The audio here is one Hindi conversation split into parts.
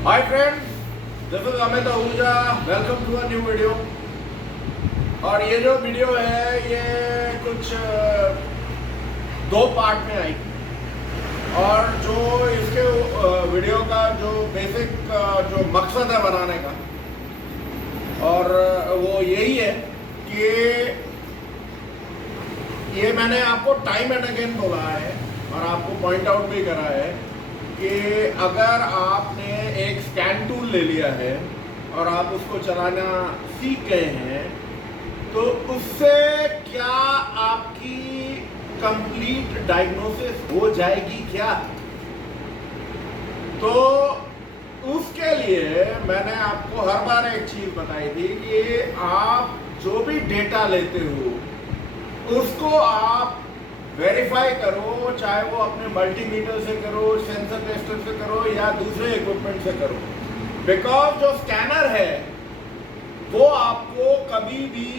Hi friends, this is Amit Ahuja. Welcome to a new video. और ये जो वीडियो है ये कुछ दो पार्ट में आई और जो इसके वीडियो का जो बेसिक जो मकसद है बनाने का और वो यही है कि ये मैंने आपको टाइम एंड अगेन बोला है और आपको पॉइंट आउट भी करा है कि अगर आपने एक स्कैन टूल ले लिया है और आप उसको चलाना सीख गए हैं तो उससे क्या आपकी कंप्लीट डायग्नोसिस हो जाएगी क्या? तो उसके लिए मैंने आपको हर बार एक चीज बताई थी कि आप जो भी डेटा लेते हो उसको आप वेरीफाई करो, चाहे वो अपने मल्टीमीटर से करो, सेंसर टेस्टर से करो या दूसरे इक्विपमेंट से करो। बिकॉज जो स्कैनर है वो आपको कभी भी,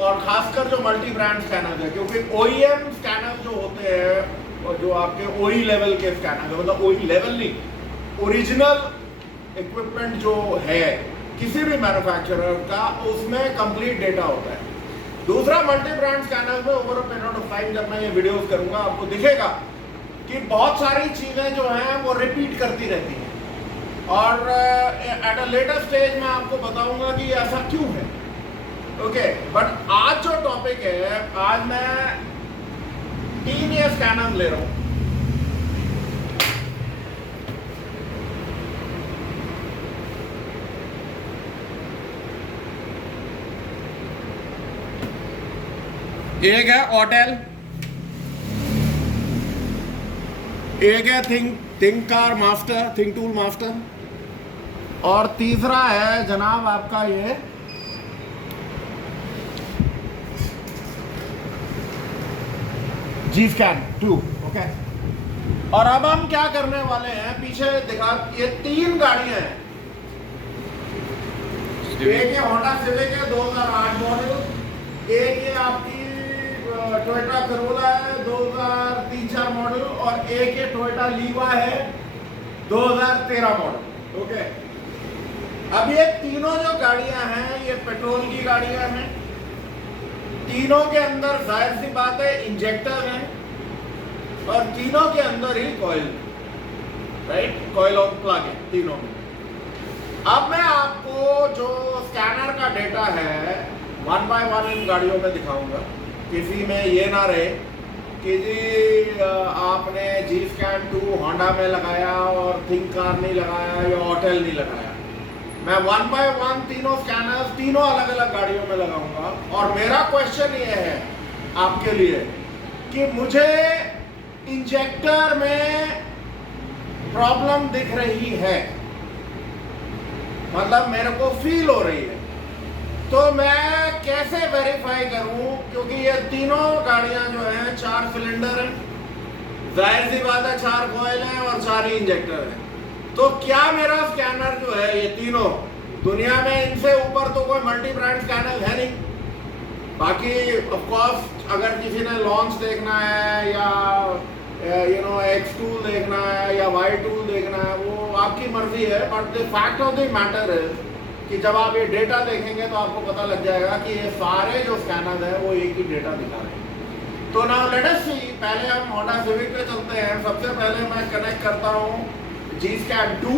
और खासकर जो मल्टी ब्रांड स्कैनर है, क्योंकि OEM स्कैनर जो होते हैं और जो आपके OE लेवल के स्कैनर है, मतलब OE लेवल नहीं, ओरिजिनल इक्विपमेंट जो है किसी भी मैन्युफैक्चरर का, उसमें कंप्लीट डेटा होता है। दूसरा, मल्टी ब्रांड स्कैनर में over a period of time जब मैं ये वीडियोस करूंगा आपको दिखेगा कि बहुत सारी चीजें जो हैं वो रिपीट करती रहती हैं और एट अ लेटर स्टेज में आपको बताऊंगा कि ऐसा क्यों है। ओके, बट आज जो टॉपिक है, आज मैं 3 ये स्कैनर ले रहा हूं। एक है ऑटेल, एक है थिंकार मास्टर, थिंक टूल मास्टर, और तीसरा है जनाब आपका ये जी स्कैन 2। ओके, और अब हम क्या करने वाले हैं, पीछे दिखा, ये 3 गाड़ियां हैं। एक ये होंडा सिविक है 2008 मॉडल, एक ये आपकी टोयोटा करोला है 2003-4 मॉडल, और एक ये टोयोटा लीवा है 2013 मॉडल। ओके, अब ये तीनों जो गाड़ियां हैं ये पेट्रोल की गाड़ियां हैं। तीनों के अंदर जाहिर सी बात है इंजेक्टर है और तीनों के अंदर ही coil, right, coil on plug है तीनों में। अब मैं आपको जो स्कैनर का डेटा है 1 बाय 1 इन गाड़ियों में दिखाऊंगा। किसी में ये ना रहे कि जी आपने जी स्कैन 2 होंडा में लगाया और थिंक कार नहीं लगाया या ऑटेल नहीं लगाया। मैं 1 बाय 1 तीनों स्कैनर्स तीनों अलग अलग गाड़ियों में लगाऊंगा। और मेरा क्वेश्चन ये है आपके लिए कि मुझे इंजेक्टर में प्रॉब्लम दिख रही है, मतलब मेरे को फील हो रही है, तो मैं कैसे वेरीफाई करूं? क्योंकि ये तीनों गाड़ियां जो हैं 4 सिलेंडर हैं, जाहिर सी बात है 4 कॉइल हैं और 4 ही इंजेक्टर हैं। तो क्या मेरा स्कैनर जो है, ये तीनों दुनिया में इनसे ऊपर तो कोई मल्टी ब्रांड स्कैनर है नहीं। बाकी ऑफ कोर्स अगर किसी ने लॉन्च देखना है या X टूल देखना है या Y टूल देखना है, वो आपकी मर्जी है। But the fact of the matter is कि जब आप ये डेटा देखेंगे तो आपको पता लग जाएगा कि ये सारे जो स्कैनर हैं वो एक ही डेटा दिखा रहे हैं। तो नाउ लेट अस सी, पहले हम होंडा सिविक पे चलते हैं। सबसे पहले मैं कनेक्ट करता हूँ जी स्कैन 2,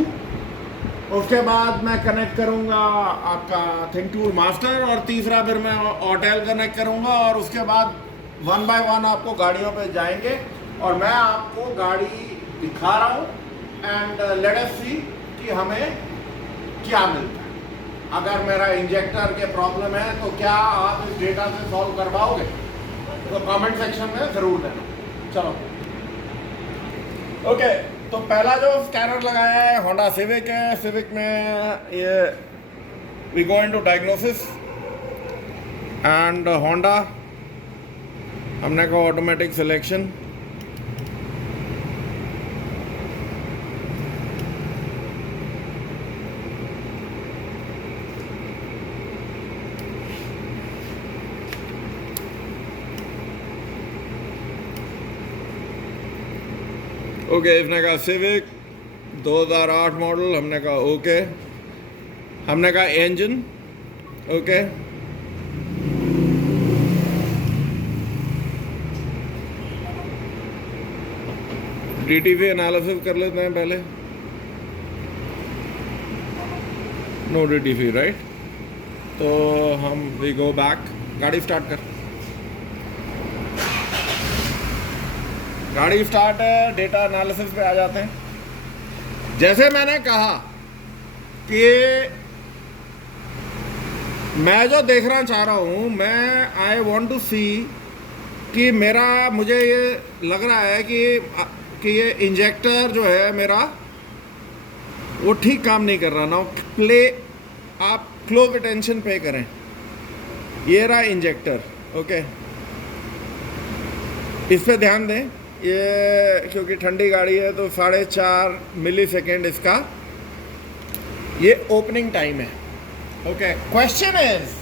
उसके बाद मैं कनेक्ट करूँगा आपका थिंक टूल मास्टर, और तीसरा फिर मैं ऑटेल कनेक्ट करूँगा। और उसके बाद 1 बाय 1 आपको गाड़ियों पे जाएंगे और मैं आपको गाड़ी दिखा रहा हूँ एंड लेट अस सी कि हमें क्या मिलता है। अगर मेरा इंजेक्टर के प्रॉब्लम है तो क्या आप इस डेटा से सॉल्व कर पाओगे? तो कमेंट सेक्शन में जरूर देना। चलो, ओके, तो पहला जो स्कैनर लगाया है होंडा सिविक है। सिविक में ये we go into diagnosis and Honda, हमने कहा ऑटोमेटिक सिलेक्शन। ओके, इसने कहा सिविक 2008 मॉडल। हमने कहा ओके, हमने कहा इंजन ओके। डीटीवी एनालिसिस कर लेते हैं पहले। नो डीटीवी राइट, तो हम वी गो बैक। गाड़ी स्टार्ट कर, गाड़ी स्टार्ट है, डेटा एनालिसिस पे आ जाते हैं। जैसे मैंने कहा कि मैं जो देखना चाह रहा हूँ, मैं आई वांट टू सी कि मेरा, मुझे ये लग रहा है कि ये इंजेक्टर जो है मेरा वो ठीक काम नहीं कर रहा ना। प्ले, आप क्लोज अटेंशन पे करें, ये रहा इंजेक्टर ओके। इस पे ध्यान दें, ये क्योंकि ठंडी गाड़ी है तो 4.5 मिली सेकेंड इसका ये ओपनिंग टाइम है ओके। क्वेश्चन इज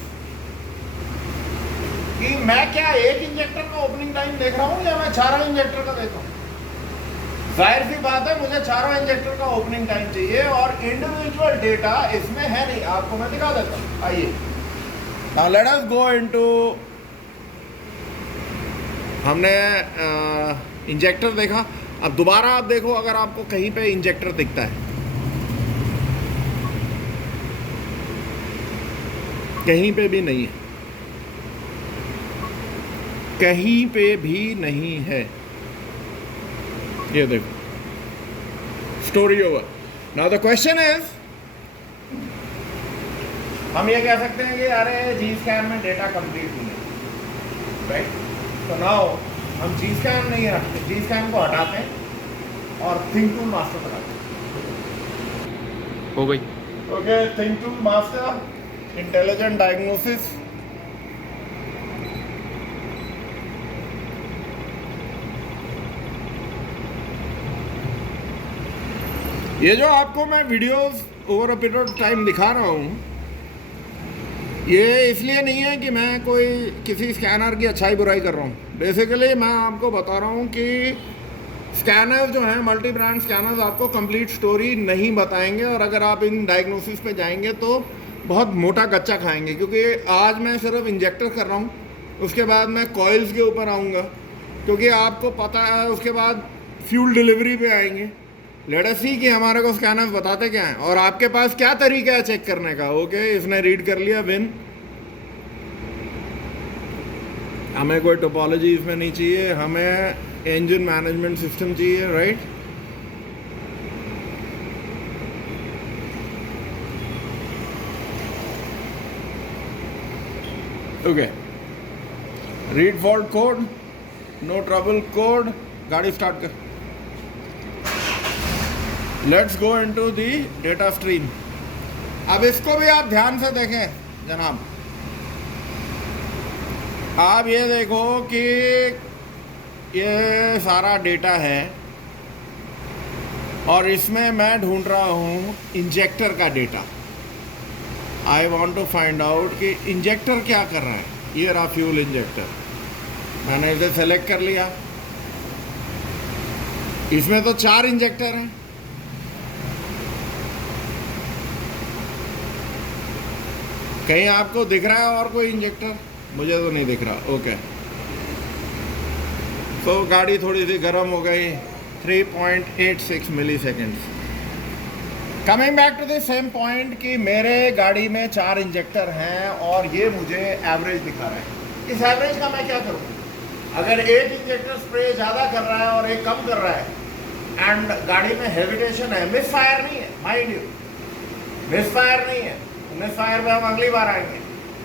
कि मैं क्या एक इंजेक्टर का ओपनिंग टाइम देख रहा हूं या मैं चारों इंजेक्टर का देख रहा हूं? जाहिर सी बात है, मुझे चारों इंजेक्टर का ओपनिंग टाइम चाहिए और इंडिविजुअल डेटा इसमें है नहीं। आपको मैं दिखा देता हूं, आइए। Now let us go into, हमने इंजेक्टर देखा, अब दोबारा आप देखो अगर आपको कहीं पे इंजेक्टर दिखता है, कहीं पे भी नहीं है, कहीं पे भी नहीं है। ये देखो, story over. Now the question is, हम ये कह सकते हैं कि अरे जी स्कैन में डेटा कंप्लीट नहीं है राइट। तो नाउ हम जी स्कैन नहीं रखते, जी स्कैन को हटाते हैं और थिंक टूल मास्टर बनाते हैं। हो गई okay, think tool master, intelligent diagnosis. ये जो आपको मैं videos over a period of time दिखा रहा हूँ, ये इसलिए नहीं है कि मैं कोई किसी स्कैनर की अच्छाई बुराई कर रहा हूँ। बेसिकली मैं आपको बता रहा हूँ कि स्कैनर जो हैं, मल्टी ब्रांड स्कैनर्स आपको कंप्लीट स्टोरी नहीं बताएंगे और अगर आप इन डायग्नोसिस पे जाएंगे तो बहुत मोटा गच्चा खाएंगे। क्योंकि आज मैं सिर्फ इंजेक्टर कर रहा हूँ, उसके बाद मैं कॉइल्स के ऊपर आऊँगा क्योंकि आपको पता है, उसके बाद फ्यूल डिलीवरी पे आएंगे। लेट अस सी कि हमारे को स्कैनर्स बताते क्या हैं और आपके पास क्या तरीका है चेक करने का। ओके, इसने रीड कर लिया विन, हमें कोई टोपोलॉजी इसमें नहीं चाहिए, हमें इंजन मैनेजमेंट सिस्टम चाहिए right. Okay, read fault code, no trouble code, गाड़ी स्टार्ट कर। Let's go into the data stream. अब इसको भी आप ध्यान से देखें जनाब। आप ये देखो कि ये सारा डेटा है और इसमें मैं ढूंढ रहा हूँ इंजेक्टर का data. I want to find out कि इंजेक्टर क्या कर रहा है। ये रहा फ्यूल इंजेक्टर, मैंने इसे सेलेक्ट कर लिया। इसमें तो 4 इंजेक्टर हैं। कहीं आपको दिख रहा है और कोई इंजेक्टर? मुझे तो नहीं दिख रहा। ओके, तो गाड़ी थोड़ी सी गर्म हो गई। 3.86 milliseconds. Coming back to the same point कि मेरे गाड़ी में 4 इंजेक्टर हैं और ये मुझे एवरेज दिखा रहा है। इस एवरेज का मैं क्या करूँ? अगर एक इंजेक्टर स्प्रे ज़्यादा कर रहा है और एक कम कर रहा है एंड गाड़ी में हेविटेशन है, मिस फायर नहीं है, माइंड यू, मिस फायर नहीं है, मिस फायर पे हम अगली बार आएंगे।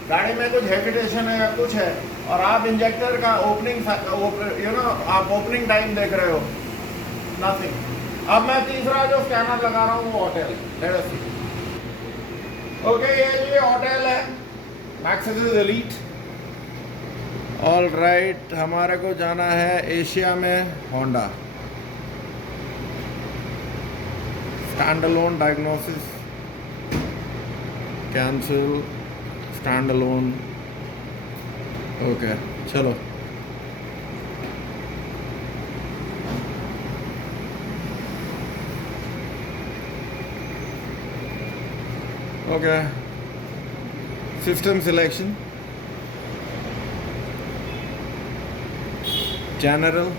गाड़ी में कुछ हेविटेशन है या कुछ है और आप इंजेक्टर का ओपनिंग आप ओपनिंग टाइम देख रहे हो, नथिंग। अब मैं तीसरा जो स्कैनर लगा रहा हूँ वो होटल, लेट्स सी। ओके, ये होटल है, मैक्सिस एलीट। ऑल राइट, हमारे को जाना है एशिया में Honda. Stand alone diagnosis, cancel, stand alone. Okay, चलो। Okay, system selection, general,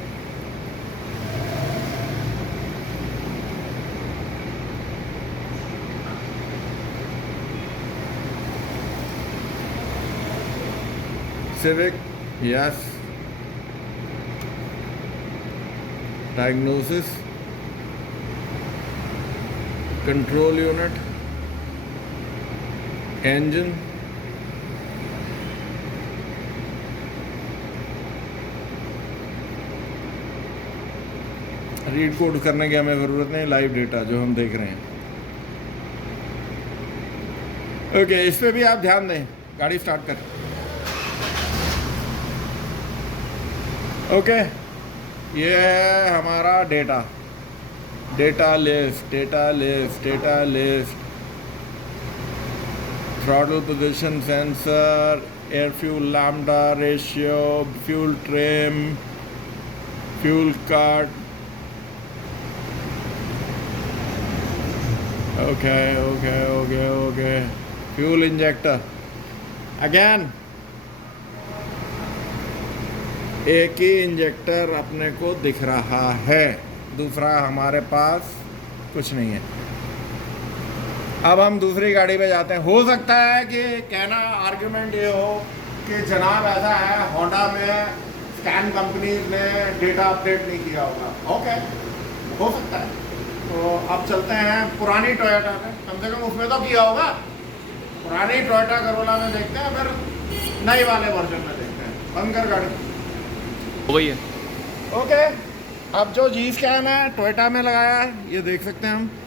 civic, yes, diagnosis, control unit, engine, read code करने की हमें ज़रूरत नहीं, लाइव डेटा जो हम देख रहे हैं। ओके, इस पे भी आप ध्यान दें। गाड़ी स्टार्ट कर। ओके, ये है हमारा data, data list, data list, data list, throttle position sensor, air fuel lambda ratio, fuel trim, fuel cut. Okay. Fuel injector. Again, एक ही इंजेक्टर अपने को दिख रहा है, दूसरा हमारे पास कुछ नहीं है। अब हम दूसरी गाड़ी पे जाते हैं। हो सकता है कि कहना आर्ग्यूमेंट ये हो कि जनाब ऐसा है, होंडा में स्कैन कंपनीज ने डेटा अपडेट नहीं किया होगा। ओके, हो सकता है। तो अब चलते हैं पुरानी टोयोटा में, कम से कम उसमें तो किया होगा। पुरानी टोयोटा करोला में देखते हैं, फिर नई वाले वर्जन में देखते हैं। बंद कर गाड़ी। हो गई है। ओके, अब जो जी स्कैन है टोयोटा में लगाया है, ये देख सकते हैं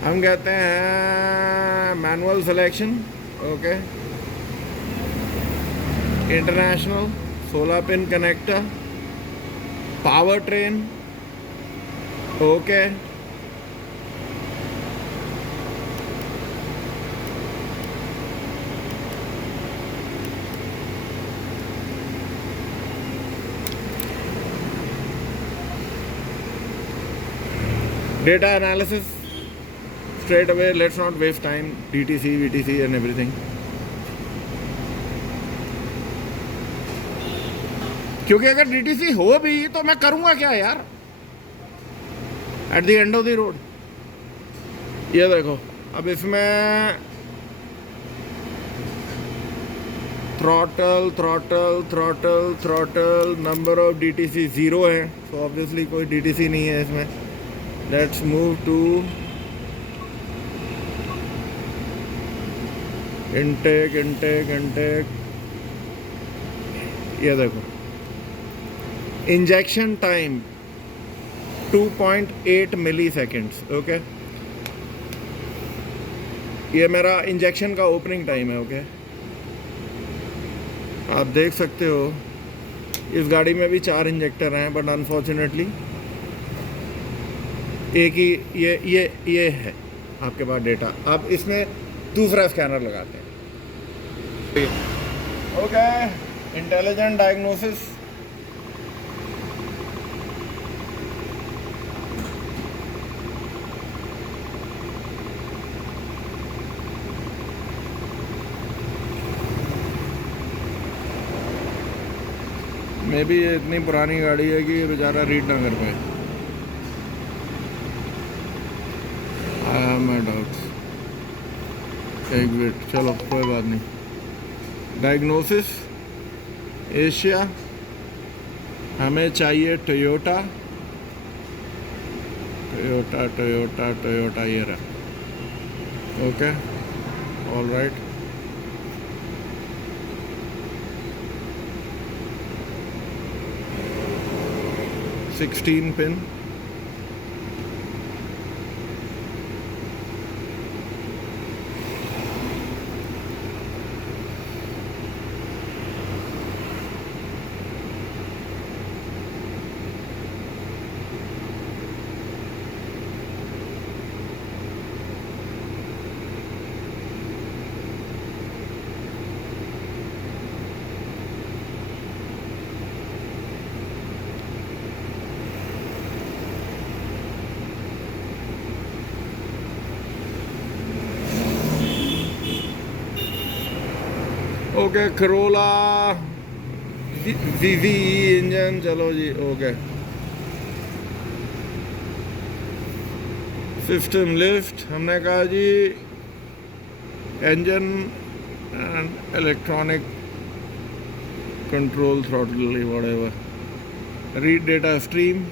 हम कहते हैं manual selection. Okay, international, 16 pin connector, power train. Okay, data analysis straight away. Let's not waste time. DTC, VTC and everything. क्योंकि अगर DTC हो भी तो मैं करूँगा क्या यार at the end of the road. ये देखो, अब इसमें throttle throttle throttle throttle, number of DTC 0 है, तो ऑब्वियसली कोई DTC नहीं है इसमें। Let's move to intake intake intake. ये देखो, injection time 2.8 milliseconds. Okay, ये मेरा इंजेक्शन का ओपनिंग टाइम है। ओके, आप देख सकते हो इस गाड़ी में भी 4 इंजेक्टर हैं, बट अनफॉर्चुनेटली एक ही ये है आपके पास डेटा। अब इसमें दूसरा स्कैनर लगाते हैं। Okay, intelligent diagnosis. May be ये इतनी पुरानी गाड़ी है कि ये बेचारा रीड ना कर पाए। I have my doubts. एक मिनट, चलो कोई बात नहीं। डायग्नोसिस एशिया, हमें चाहिए टोयोटा टोयोटा टोयोटा टोयोटा, ये रहा। Okay, all right. Sixteen pin, okay Corolla VV engine, चलो जी ओके। सिस्टम लिफ्ट हमने कहा जी, engine and electronic control throttle whatever, read data stream,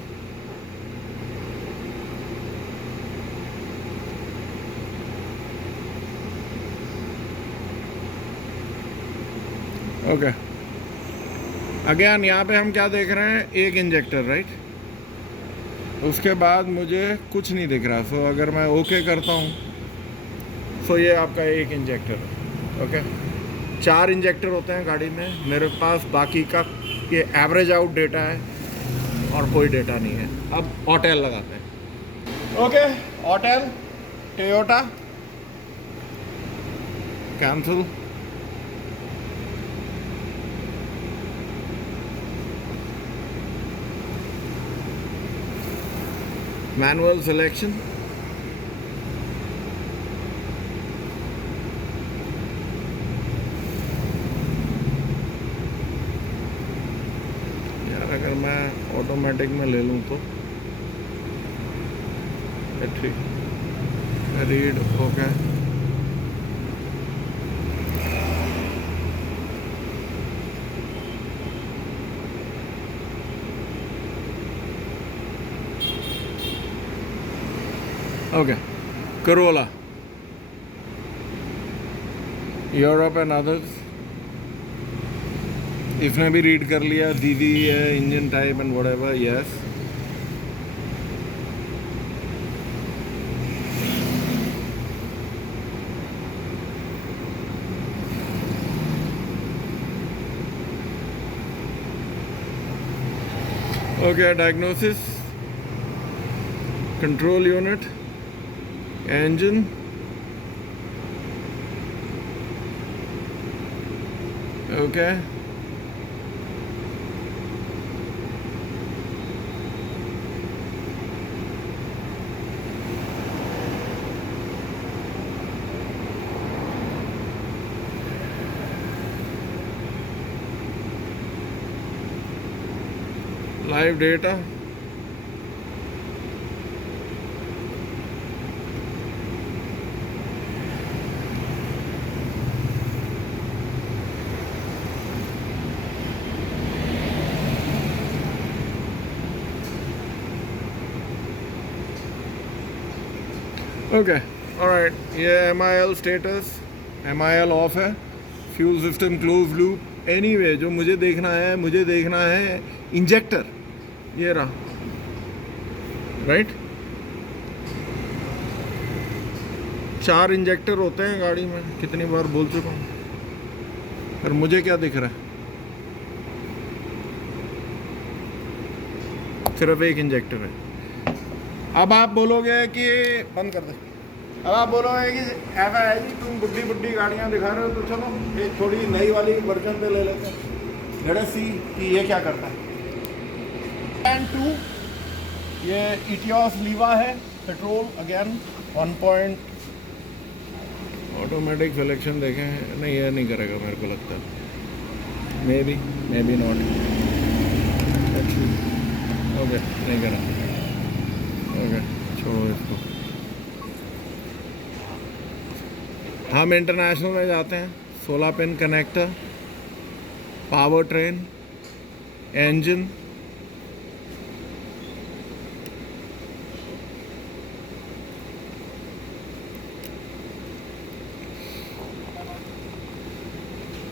okay. Again यहाँ पे हम क्या देख रहे हैं, एक इंजेक्टर राइट। उसके बाद मुझे कुछ नहीं दिख रहा, सो अगर मैं ओके करता हूँ, सो ये आपका एक इंजेक्टर है ओके। 4 इंजेक्टर होते हैं गाड़ी में, मेरे पास बाकी का ये एवरेज आउट डेटा है और कोई डेटा नहीं है। अब ऑटेल लगाते हैं okay. Autel Toyota cancel, manual selection, यार अगर मैं ऑटोमेटिक में ले लूँ तो ठीक, read okay. Okay Corolla Europe and others, इसने भी रीड कर लिया, दीदी है engine type and whatever, yes. Okay diagnosis, control unit, engine, okay, live data, okay all right. ये MIL स्टेटस, MIL ऑफ है, fuel system close loop. Anyway जो मुझे देखना है, मुझे देखना है इंजेक्टर, ये रहा राइट। 4 इंजेक्टर होते हैं गाड़ी में, कितनी बार बोल चुका हूँ, पर मुझे क्या दिख रहा है, सिर्फ एक इंजेक्टर है। अब आप बोलोगे कि बंद कर दे, अब आप बोलोगे कि ऐसा है जी तुम बुड्ढी बुड्ढी गाड़ियाँ दिखा रहे हो, तो चलो एक थोड़ी नई वाली वर्जन पे ले लेते हैं, लेट अस सी कि ये क्या करता है। एंड 2 ये इटियोस लीवा है, petrol again 1 point, automatic selection देखें, नहीं ये नहीं करेगा मेरे को लगता है, मे बी नॉट, ओके नहीं करा, ओके छोड़ो इसको। हम इंटरनेशनल में जाते हैं, 16 pin connector, power train, engine,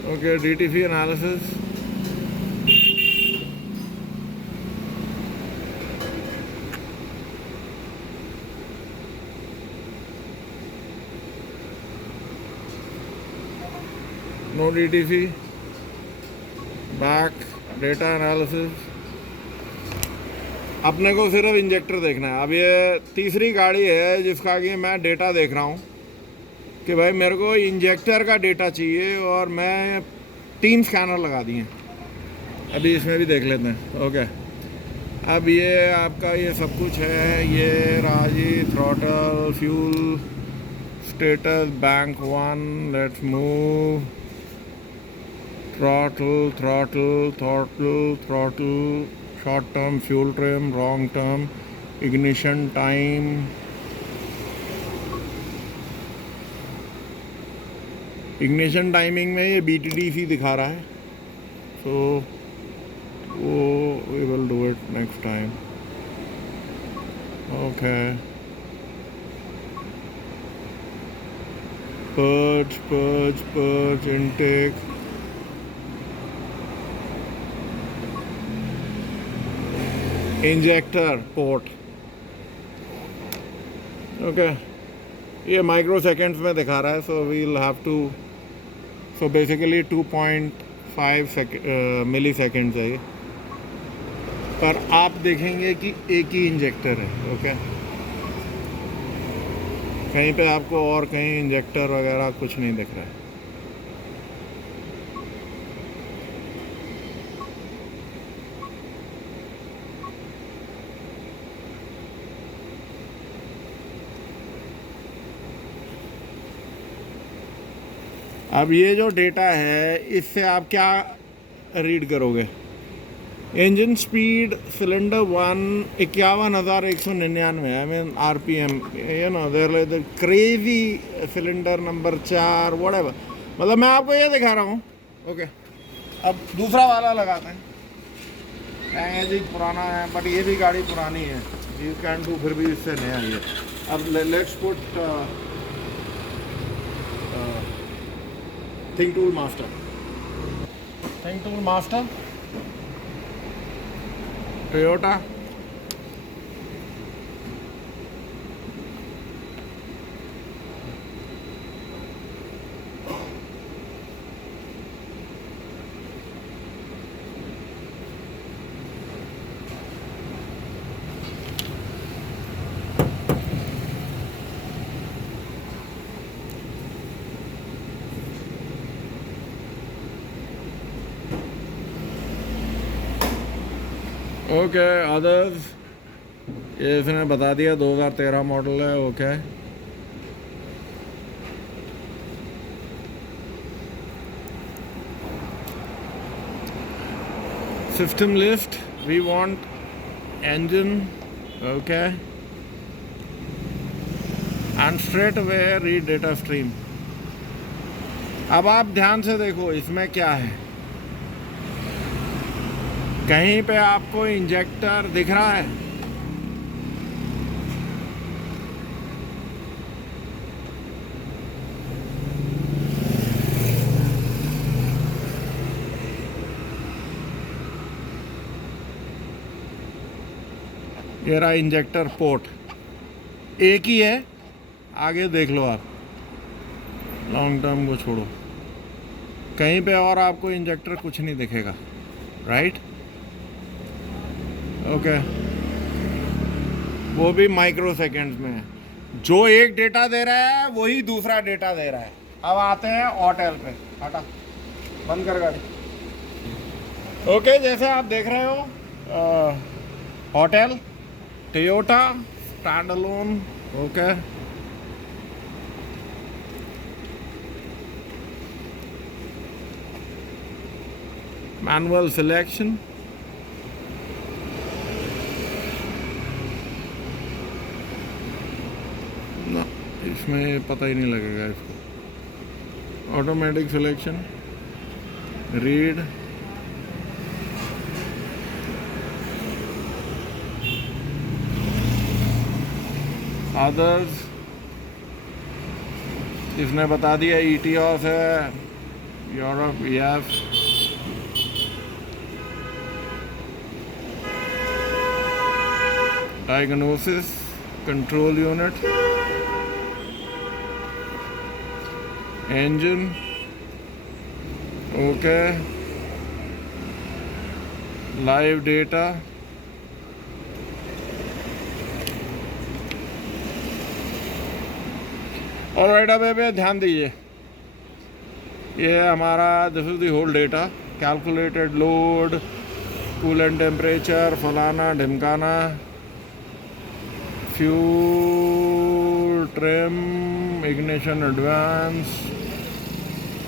okay DTC analysis, no DTC, back data analysis. अपने को सिर्फ इंजेक्टर देखना है। अब ये तीसरी गाड़ी है जिसका कि मैं डेटा देख रहा हूँ कि भाई मेरे को इंजेक्टर का डेटा चाहिए, और मैं 3 स्कैनर लगा दिए हैं। अभी इसमें भी देख लेते हैं ओके। अब ये आपका ये सब कुछ है, ये राजी throttle, fuel status, bank 1, let's move, throttle, throttle, throttle, throttle, short term, fuel trim, wrong term, ignition time. Ignition timing में ये BTDC दिखा रहा है, सो वो we will do it next time. Okay. Purge, purge, purge, intake. Injector port. Okay. ये माइक्रो सेकेंड्स में दिखा रहा है, so we'll have to, so basically 2.5 milliseconds है ये, पर आप देखेंगे कि एक ही इंजेक्टर है. ओके. कहीं पे आपको और कहीं इंजेक्टर वगैरह कुछ नहीं दिख रहा है. अब ये जो डेटा है, इससे आप क्या रीड करोगे? Engine speed cylinder 1 51,199. I mean RPM, you know, there crazy cylinder number 4 whatever. मतलब मैं आपको ये दिखा रहा हूँ. ओके. अब दूसरा वाला लगाते हैं. कहेंगे जी पुराना है, बट ये भी गाड़ी पुरानी है. यू कैन डू, फिर भी इससे नया ही है. अब let's put think tool master. Think tool master Toyota. Okay. Others, ये इसने बता दिया 2013 मॉडल है. Okay. System list, we want engine. Okay. And straight away read data stream. अब आप ध्यान से देखो इसमें क्या है. कहीं पे आपको इंजेक्टर दिख रहा है? ये रहा इंजेक्टर पोर्ट, एक ही है. आगे देख लो आप, लॉन्ग टर्म को छोड़ो. कहीं पे और आपको इंजेक्टर कुछ नहीं दिखेगा. राइट. ओके. वो भी माइक्रो सेकेंड्स में है. जो एक डेटा दे रहा है वही दूसरा डेटा दे रहा है. अब आते हैं होटल पे. हटा, बंद कर गाड़ी. ओके. जैसे आप देख रहे हो, Autel Toyota stand alone. Okay. Manual selection. इसमें पता ही नहीं लगेगा इसको. Automatic selection, read, others. इसने बता दिया ETOS है, Europe EF. Diagnosis, control unit, engine. Okay. Live data. All right. अब पे ध्यान दीजिए, ये हमारा this is the whole data. Calculated load, coolant temperature, फलाना ढिमकाना, fuel trim, ignition advance,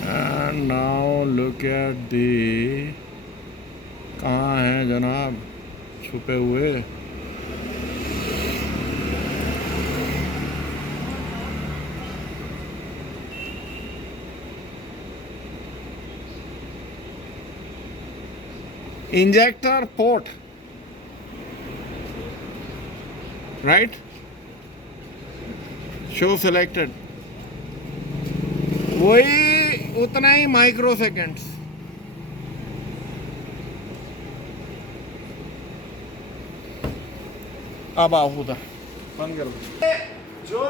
And now look at the कहाँ हैं जनाब छुपे हुए। Injector port, right, show selected, वही उतना ही माइक्रो सेकेंड्स। अब आओ उधर बंद करो। जो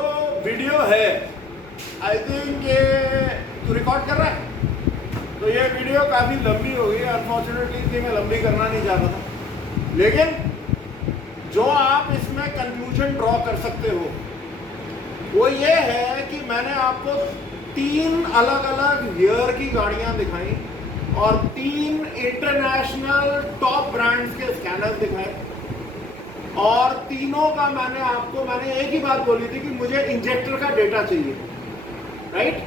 वीडियो है आई थिंक ये तू रिकॉर्ड कर रहा है, तो ये वीडियो काफ़ी लंबी हो गई। अनफॉर्चुनेटली इतनी मैं लंबी करना नहीं चाहता था, लेकिन जो आप इसमें कंक्लूजन ड्रॉ कर सकते हो वो ये है कि मैंने आपको 3 अलग अलग ईयर की गाड़ियां दिखाई और 3 इंटरनेशनल टॉप ब्रांड्स के स्कैनर्स दिखाए, और तीनों का मैंने एक ही बात बोली थी कि मुझे इंजेक्टर का डेटा चाहिए, राइट।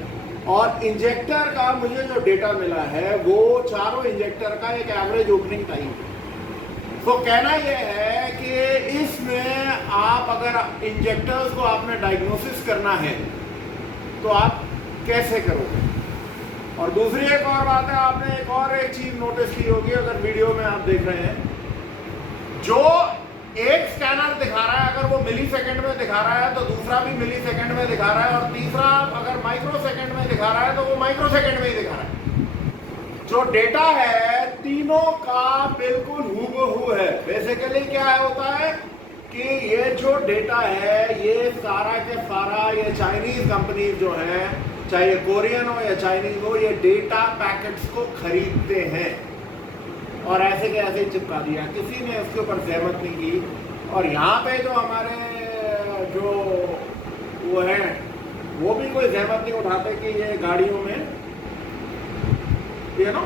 और इंजेक्टर का मुझे जो डेटा मिला है वो चारों इंजेक्टर का एक एवरेज ओपनिंग टाइम है। तो कहना यह है कि इसमें आप अगर इंजेक्टर्स को आपने डायग्नोसिस करना है तो आप कैसे करोगे। और दूसरी एक और बात है, आपने एक चीज नोटिस की होगी अगर वीडियो में आप देख रहे हैं, जो एक स्कैनर दिखा रहा है अगर वो मिली सेकेंड में दिखा रहा है तो दूसरा भी मिली सेकेंड में दिखा रहा है, और तीसरा अगर माइक्रो सेकेंड में दिखा रहा है तो वो माइक्रो सेकेंड में ही दिखा रहा है। जो डेटा है तीनों का बिल्कुल हूबहू है। बेसिकली क्या होता है कि ये जो डेटा है ये सारा के सारा ये चाइनीज कंपनीज जो है, चाहे ये कोरियन हो या चाइनीज हो, ये डेटा पैकेट्स को खरीदते हैं और ऐसे के ऐसे ही चिपका दिया, किसी ने इसके ऊपर सहमत नहीं की। और यहाँ पे जो हमारे जो वो हैं वो भी कोई सहमत नहीं उठाते कि ये गाड़ियों में यू नो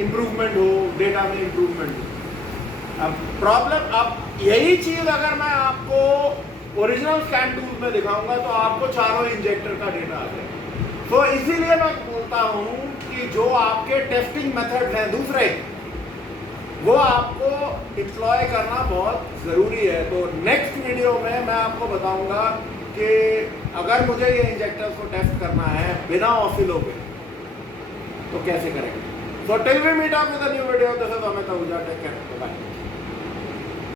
इम्प्रूवमेंट हो, डेटा में इम्प्रूवमेंट हो। अब प्रॉब्लम, अब यही चीज़ अगर मैं आपको ओरिजिनल स्कैन टूल में दिखाऊंगा तो आपको चारों इंजेक्टर का डेटा आ जाएगा। तो इसीलिए मैं बोलता हूँ कि जो आपके टेस्टिंग मेथड हैं दूसरे, वो आपको डिप्लॉय करना बहुत ज़रूरी है। तो नेक्स्ट वीडियो में मैं आपको बताऊंगा कि अगर मुझे ये इंजेक्टर्स को टेस्ट करना है बिना ऑसिलो के तो कैसे करेंगे। So till we meet up with a new video, this is Amit Ahuja. Take care. Bye.